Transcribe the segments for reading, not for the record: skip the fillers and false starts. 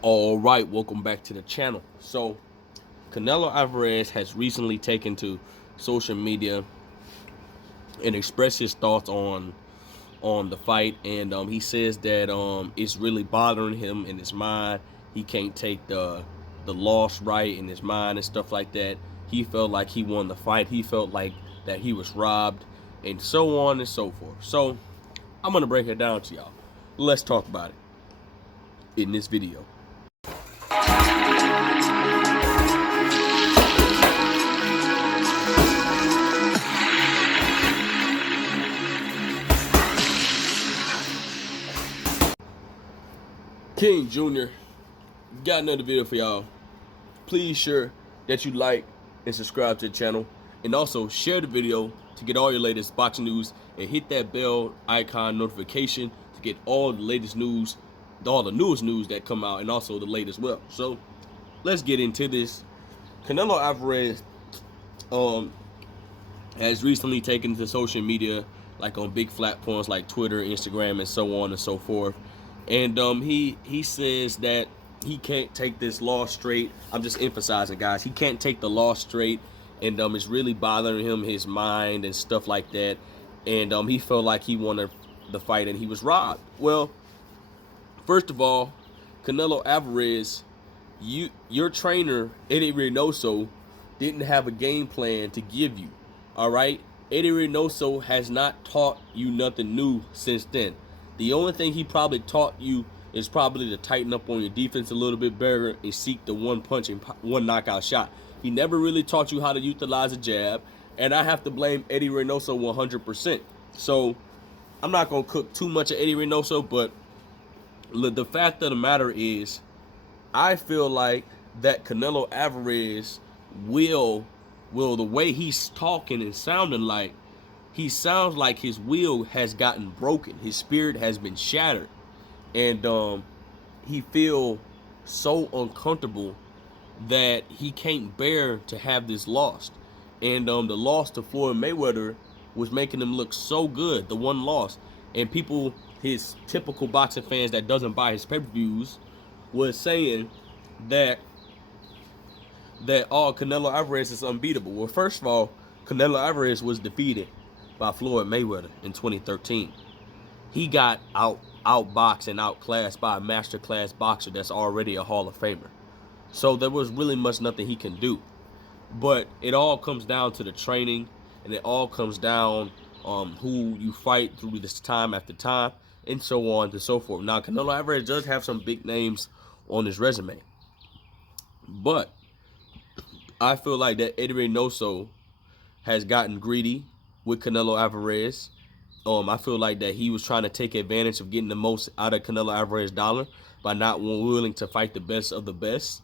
All right, welcome back to the channel. So, Canelo Alvarez has recently taken to social media and expressed his thoughts on the fight, and he says that it's really bothering him in his mind. He can't take the loss right in his mind and stuff like that. He felt like he won the fight. He felt like that he was robbed, and so on and so forth. So, I'm gonna break it down to y'all. Let's talk about it in this video. King Jr. got another video for y'all. Please sure that you like and subscribe to the channel, and also share the video to get all your latest boxing news, and hit that bell icon notification to get all the latest news, all the newest news that come out, and also the latest well. So let's get into this. Canelo Alvarez has recently taken to social media, like on big platforms like Twitter, Instagram, and so on and so forth. And he says that he can't take this loss straight. I'm just emphasizing, guys, he can't take the loss straight, and it's really bothering him, his mind and stuff like that. And he felt like he won the fight and he was robbed. Well, first of all, Canelo Alvarez, your trainer Eddie Reynoso didn't have a game plan to give you. All right, Eddie Reynoso has not taught you nothing new since then. The only thing he probably taught you is probably to tighten up on your defense a little bit better and seek the one punch and one knockout shot. He never really taught you how to utilize a jab, and I have to blame Eddie Reynoso 100%. So I'm not gonna cook too much of Eddie Reynoso, but the fact of the matter is, I feel like that Canelo Alvarez will the way he's talking and sounding, like he sounds like his will has gotten broken, his spirit has been shattered, and he feel so uncomfortable that he can't bear to have this lost. And the loss to Floyd Mayweather was making him look so good, the one loss. And people, his typical boxing fans that doesn't buy his pay-per-views, was saying that Canelo Alvarez is unbeatable. Well, first of all, Canelo Alvarez was defeated by Floyd Mayweather in 2013. He got outboxed and outclassed by a masterclass boxer that's already a Hall of Famer. So there was really much nothing he can do. But it all comes down to the training, and it all comes down who you fight through this time after time, and so on and so forth. Now, Canelo Alvarez does have some big names on his resume, but I feel like that Eddie Reynoso has gotten greedy with Canelo Alvarez. I feel like that he was trying to take advantage of getting the most out of Canelo Alvarez dollar by not willing to fight the best of the best.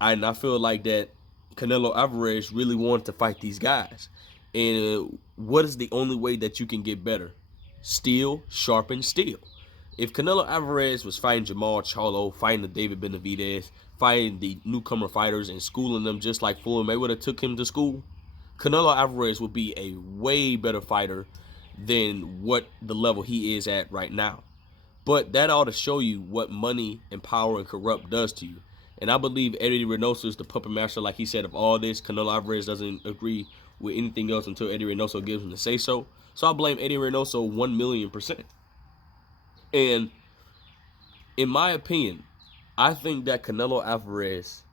And I feel like that Canelo Alvarez really wanted to fight these guys. And what is the only way that you can get better? Steel, sharpen steel. If Canelo Alvarez was fighting Jamal Charlo, fighting the David Benavidez, fighting the newcomer fighters and schooling them just like Floyd Mayweather took him to school, Canelo Alvarez would be a way better fighter than what the level he is at right now. But that ought to show you what money and power and corrupt does to you. And I believe Eddie Reynoso is the puppet master, like he said, of all this. Canelo Alvarez doesn't agree with anything else until Eddie Reynoso gives him to say so. So I blame Eddie Reynoso 1,000,000%. And in my opinion, I think that Canelo Alvarez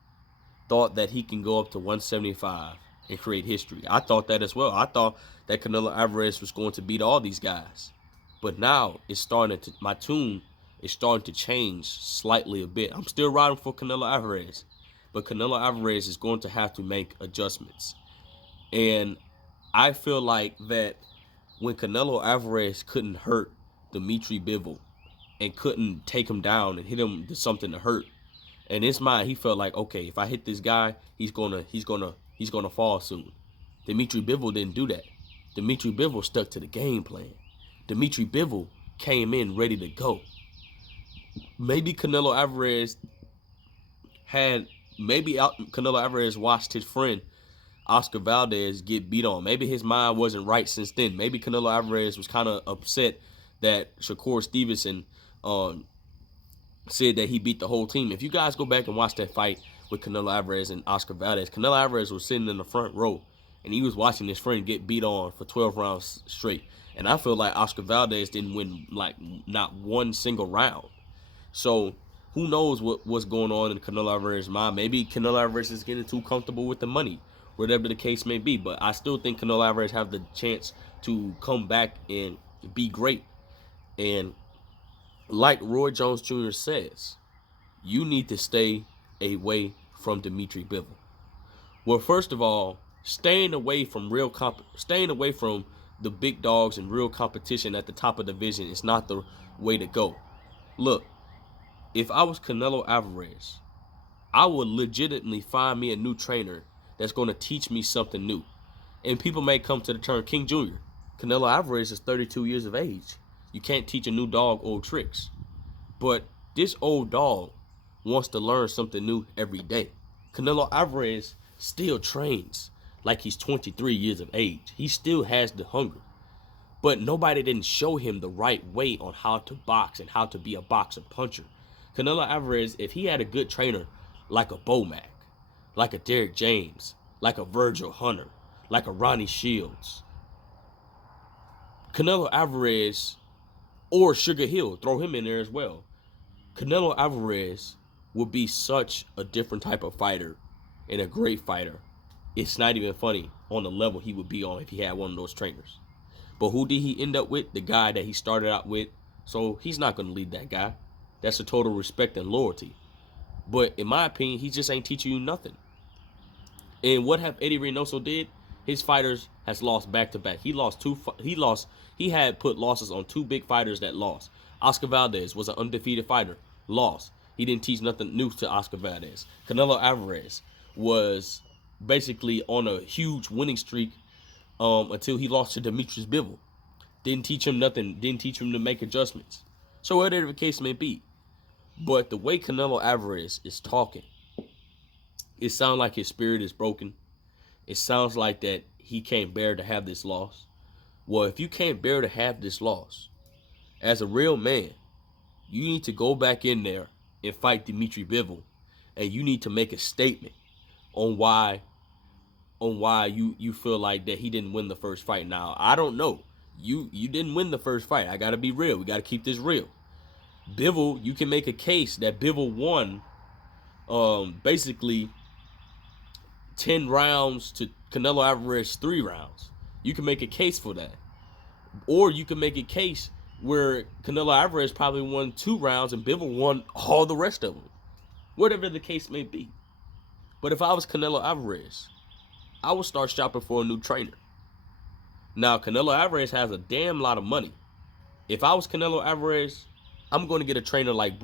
thought that he can go up to 175 and create history. I thought that as well. I thought that Canelo Alvarez was going to beat all these guys. But now it's starting to, my tune is starting to change slightly a bit. I'm still riding for Canelo Alvarez, but Canelo Alvarez is going to have to make adjustments. And I feel like that when Canelo Alvarez couldn't hurt Dmitry Bivol and couldn't take him down and hit him to something to hurt, in his mind he felt like, okay, if I hit this guy, he's gonna fall soon. Dmitry Bivol didn't do that. Dmitry Bivol stuck to the game plan. Dmitry Bivol came in ready to go. Maybe Canelo Alvarez watched his friend Oscar Valdez get beat on. Maybe his mind wasn't right since then. Maybe Canelo Alvarez was kind of upset that Shakur Stevenson said that he beat the whole team. If you guys go back and watch that fight with Canelo Alvarez and Oscar Valdez, Canelo Alvarez was sitting in the front row and he was watching his friend get beat on for 12 rounds straight. And I feel like Oscar Valdez didn't win like not one single round. So who knows what's going on in Canelo Alvarez's mind? Maybe Canelo Alvarez is getting too comfortable with the money, whatever the case may be. But I still think Canelo Alvarez have the chance to come back and be great. And like Roy Jones Jr. says, you need to stay away from Dmitry Bivol. Well, first of all, staying away from the big dogs and real competition at the top of the division is not the way to go. Look, if I was Canelo Alvarez, I would legitimately find me a new trainer that's going to teach me something new. And people may come to the term King Jr. Canelo Alvarez is 32 years of age. You can't teach a new dog old tricks. But this old dog wants to learn something new every day. Canelo Alvarez still trains like he's 23 years of age. He still has the hunger. But nobody didn't show him the right way on how to box and how to be a boxer puncher. Canelo Alvarez, if he had a good trainer like a Bomac, like a Derek James, like a Virgil Hunter, like a Ronnie Shields, Canelo Alvarez, or Sugar Hill, throw him in there as well. Canelo Alvarez would be such a different type of fighter and a great fighter. It's not even funny on the level he would be on if he had one of those trainers. But who did he end up with? The guy that he started out with. So he's not going to lead that guy. That's a total respect and loyalty. But in my opinion, he just ain't teaching you nothing. And what have Eddie Reynoso did? His fighters has lost back to back. He had put losses on two big fighters that lost. Oscar Valdez was an undefeated fighter, lost. He didn't teach nothing new to Oscar Valdez. Canelo Alvarez was basically on a huge winning streak until he lost to Dmitry Bivol. Didn't teach him nothing. Didn't teach him to make adjustments. So whatever the case may be. But the way Canelo Alvarez is talking, it sounds like his spirit is broken. It sounds like that he can't bear to have this loss. Well, if you can't bear to have this loss, as a real man, you need to go back in there and fight Dmitry Bivol. And you need to make a statement on why you feel like that he didn't win the first fight. Now, I don't know. You didn't win the first fight. I got to be real. We got to keep this real. Bivol, you can make a case that Bivol won basically 10 rounds to Canelo Alvarez 3 rounds. You can make a case for that. Or you can make a case where Canelo Alvarez probably won 2 rounds and Bivol won all the rest of them. Whatever the case may be. But if I was Canelo Alvarez, I would start shopping for a new trainer. Now, Canelo Alvarez has a damn lot of money. If I was Canelo Alvarez, I'm going to get a trainer like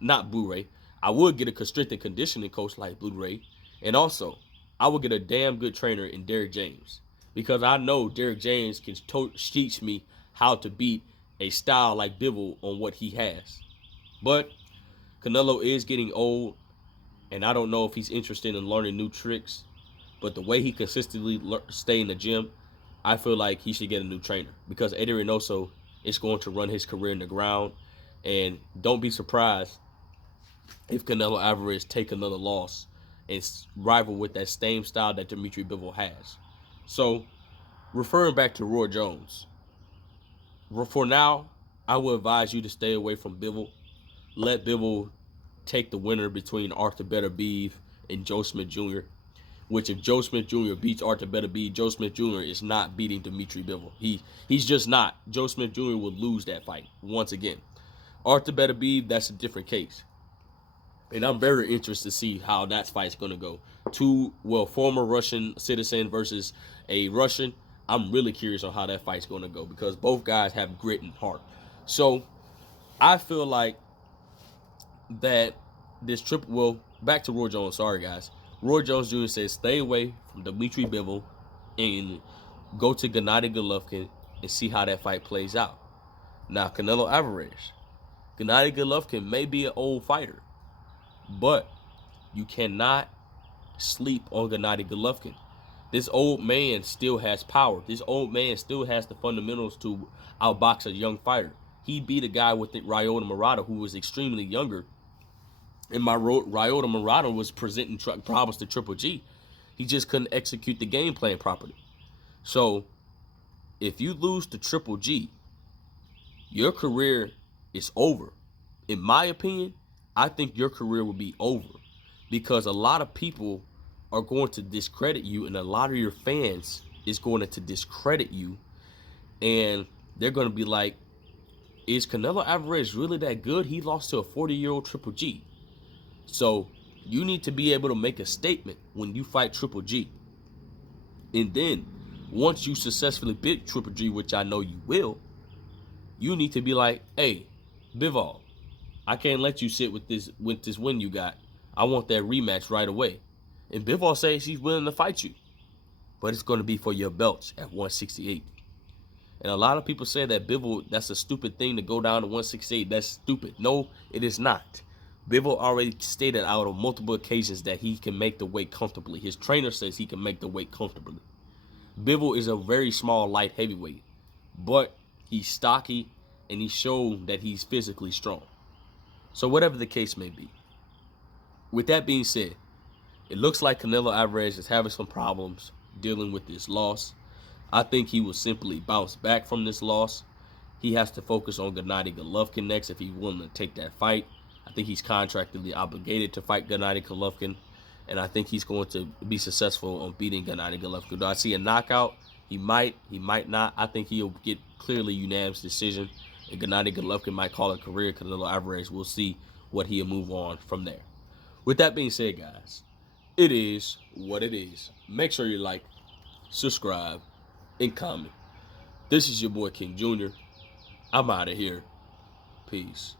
not Blu-ray. I would get a constricted conditioning coach like Blu-ray. And also, I would get a damn good trainer in Derek James. Because I know Derek James can teach me how to beat a style like Bivol on what he has. But Canelo is getting old, and I don't know if he's interested in learning new tricks. But the way he consistently stay in the gym, I feel like he should get a new trainer. Because Eddie Reynoso is going to run his career in the ground. And don't be surprised if Canelo Alvarez take another loss and rival with that same style that Dmitry Bivol has. So, referring back to Roy Jones, for now, I will advise you to stay away from Bivol. Let Bivol take the winner between Arthur Beterbiev and Joe Smith Jr., which if Joe Smith Jr. beats Arthur Beterbiev, Joe Smith Jr. is not beating Dmitry Bivol. He's just not. Joe Smith Jr. will lose that fight once again. Arthur Beterbiev, that's a different case. And I'm very interested to see how that fight's going to go. Former Russian citizen versus a Russian. I'm really curious on how that fight's going to go because both guys have grit and heart. So, I feel like that this back to Roy Jones. Sorry, guys. Roy Jones Jr. says stay away from Dmitry Bivol and go to Gennady Golovkin and see how that fight plays out. Now, Canelo Alvarez. Gennady Golovkin may be an old fighter, but you cannot sleep on Gennady Golovkin. This old man still has power. This old man still has the fundamentals to outbox a young fighter. he beat a guy with Ryota Murata who was extremely younger. And my Ryota Murata was presenting problems to Triple G. He just couldn't execute the game plan properly. So if you lose to Triple G, your career is over. In my opinion, I think your career will be over because a lot of people are going to discredit you, and a lot of your fans is going to discredit you, and they're going to be like, is Canelo Alvarez really that good? He lost to a 40-year-old Triple G. So you need to be able to make a statement when you fight Triple G. And then once you successfully beat Triple G, which I know you will, you need to be like, hey, Bivol, I can't let you sit with this win you got. I want that rematch right away. And Bivol says he's willing to fight you, but it's going to be for your belts at 168. And a lot of people say that Bivol, that's a stupid thing to go down to 168. That's stupid. No, it is not. Bivol already stated out on multiple occasions that he can make the weight comfortably. His trainer says he can make the weight comfortably. Bivol is a very small light heavyweight, but he's stocky and he showed that he's physically strong. So whatever the case may be. With that being said, it looks like Canelo Alvarez is having some problems dealing with this loss. I think he will simply bounce back from this loss. He has to focus on Gennady Golovkin next if he's willing to take that fight. I think he's contractually obligated to fight Gennady Golovkin, and I think he's going to be successful on beating Gennady Golovkin. Do I see a knockout? He might not. I think he'll get clearly unanimous decision, and Gennady Golovkin might call it a career. Canelo Alvarez, we'll see what he'll move on from there. With that being said, guys, it is what it is. Make sure you like, subscribe, and comment. This is your boy King Jr. I'm out of here. Peace.